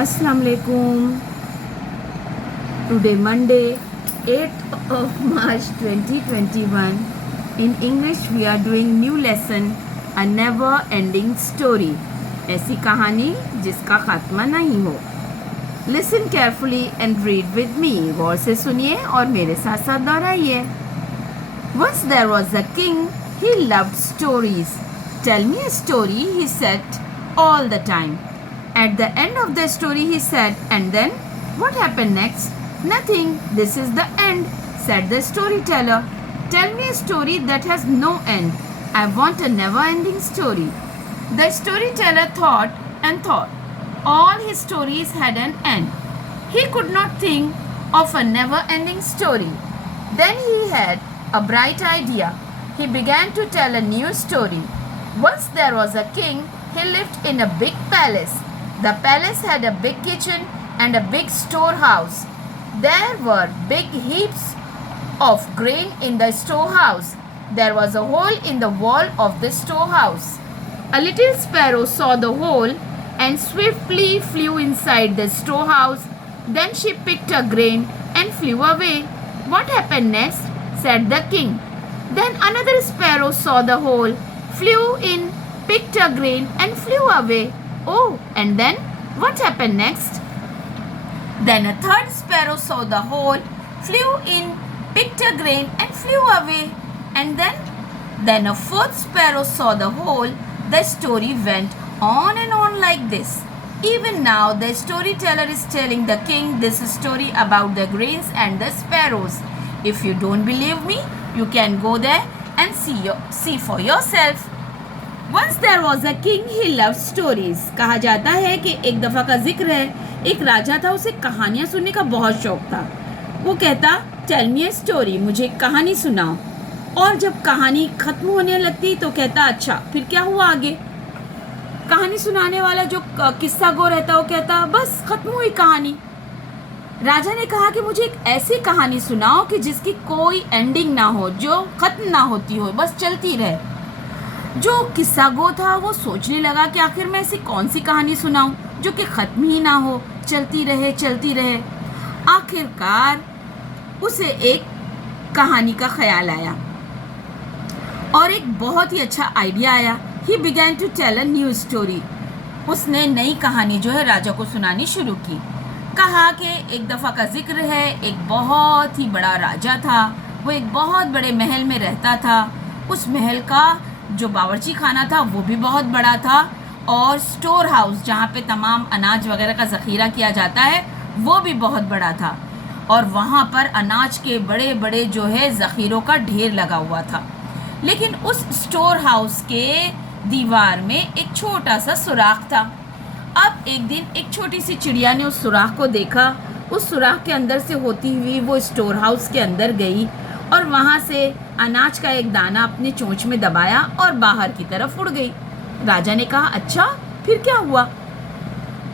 Assalamu alaikum. Today Monday 8th of March 2021. In English we are doing new lesson, a never ending story. ऐसी कहानी जिसका खात्मा नहीं हो. Listen carefully and read with me. गौर से सुनिए और मेरे साथ साथ दोहराइए. Once there was a king. He loved stories. Tell me a story, he said all the time. At the end of the story he said, and then what happened next? Nothing. This is the end, said the storyteller. Tell me a story that has no end. I want a never-ending story. The storyteller thought and thought. All his stories had an end. He could not think of a never-ending story. Then he had a bright idea. He began to tell a new story. Once there was a king. He lived in a big palace. The palace had a big kitchen and a big storehouse. There were big heaps of grain in the storehouse. There was a hole in the wall of the storehouse. A little sparrow saw the hole and swiftly flew inside the storehouse. Then she picked a grain and flew away. What happened next? Said the king. Then another sparrow saw the hole, flew in, picked a grain and flew away. Oh, and then what happened next? Then a third sparrow saw the hole, flew in, picked a grain and flew away. And then a fourth sparrow saw the hole. The story went on and on like this. Even now the storyteller is telling the king this story about the grains and the sparrows. If you don't believe me, you can go there and see for yourself. Once there was a king, he loved stories. कहा जाता है कि एक दफ़ा का जिक्र है, एक राजा था, उसे कहानियाँ सुनने का बहुत शौक था. वो कहता, टेल मी ए स्टोरी, मुझे एक कहानी सुनाओ. और जब कहानी ख़त्म होने लगती तो कहता, अच्छा फिर क्या हुआ आगे. कहानी सुनाने वाला जो किस्सा गो रहता वो कहता, बस ख़त्म हुई कहानी. राजा ने कहा कि मुझे एक ऐसी कहानी सुनाओ कि जिसकी कोई एंडिंग ना हो, जो ख़त्म ना होती हो, बस चलती रहे. जो किस्सा गो था वो सोचने लगा कि आखिर मैं ऐसी कौन सी कहानी सुनाऊं जो कि ख़त्म ही ना हो, चलती रहे. आखिरकार उसे एक कहानी का ख्याल आया और एक बहुत ही अच्छा आइडिया आया. He began to tell a new story. उसने नई कहानी जो है राजा को सुनानी शुरू की. कहा कि एक दफ़ा का जिक्र है, एक बहुत ही बड़ा राजा था. वो एक बहुत बड़े महल में रहता था. उस महल का जो बावर्ची खाना था वो भी बहुत बड़ा था और स्टोर हाउस जहाँ पे तमाम अनाज वगैरह का ज़ख़ीरा किया जाता है वो भी बहुत बड़ा था. और वहाँ पर अनाज के बड़े बड़े जो है ज़ख़ीरों का ढेर लगा हुआ था. लेकिन उस स्टोर हाउस के दीवार में एक छोटा सा सुराख था. अब एक दिन एक छोटी सी चिड़िया ने उस सुराख को देखा. उस सुराख के अंदर से होती हुई वो स्टोर हाउस के अंदर गई और वहाँ से अनाज का एक दाना अपने चोंच में दबाया और बाहर की तरफ उड़ गई. राजा ने कहा, अच्छा फिर क्या हुआ.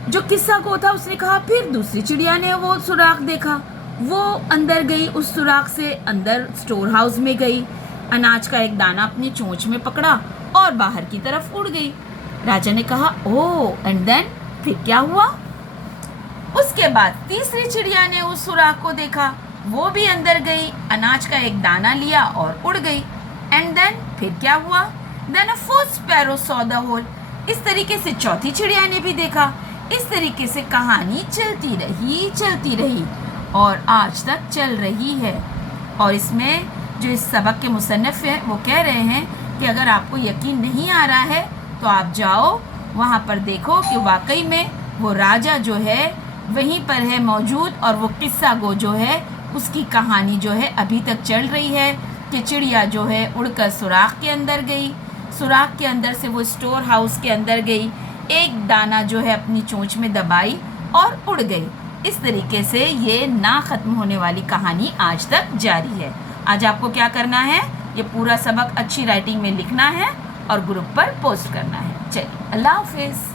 जो किस्सा को था उसने कहा, फिर दूसरी चिड़िया ने वो सुराख देखा. वो अंदर गई, उस सुराख से अंदर स्टोर हाउस में गई, अनाज का एक दाना अपनी चोंच में पकड़ा और बाहर की तरफ उड़ गई. राजा ने कहा, ओह, एंड देन फिर क्या हुआ. उसके बाद तीसरी चिड़िया ने उस सुराख को देखा. वो भी अंदर गई, अनाज का एक दाना लिया और उड़ गई. एंड देन फिर क्या हुआ. Then a fourth sparrow saw the hole. इस तरीके से चौथी चिड़िया ने भी देखा. इस तरीके से कहानी चलती रही और आज तक चल रही है. और इसमें जो इस सबक के मुसन्निफ़ हैं वो कह रहे हैं कि अगर आपको यकीन नहीं आ रहा है तो आप जाओ वहाँ पर देखो कि वाकई में वो राजा जो है वहीं पर है मौजूद और वो किस्सा गो जो है उसकी कहानी जो है अभी तक चल रही है कि चिड़िया जो है उड़कर सुराख के अंदर गई, सुराख के अंदर से वो स्टोर हाउस के अंदर गई, एक दाना जो है अपनी चोंच में दबाई और उड़ गई. इस तरीके से ये ना ख़त्म होने वाली कहानी आज तक जारी है. आज आपको क्या करना है, ये पूरा सबक अच्छी राइटिंग में लिखना है और ग्रुप पर पोस्ट करना है. चलिए, अल्लाह हाफिज़.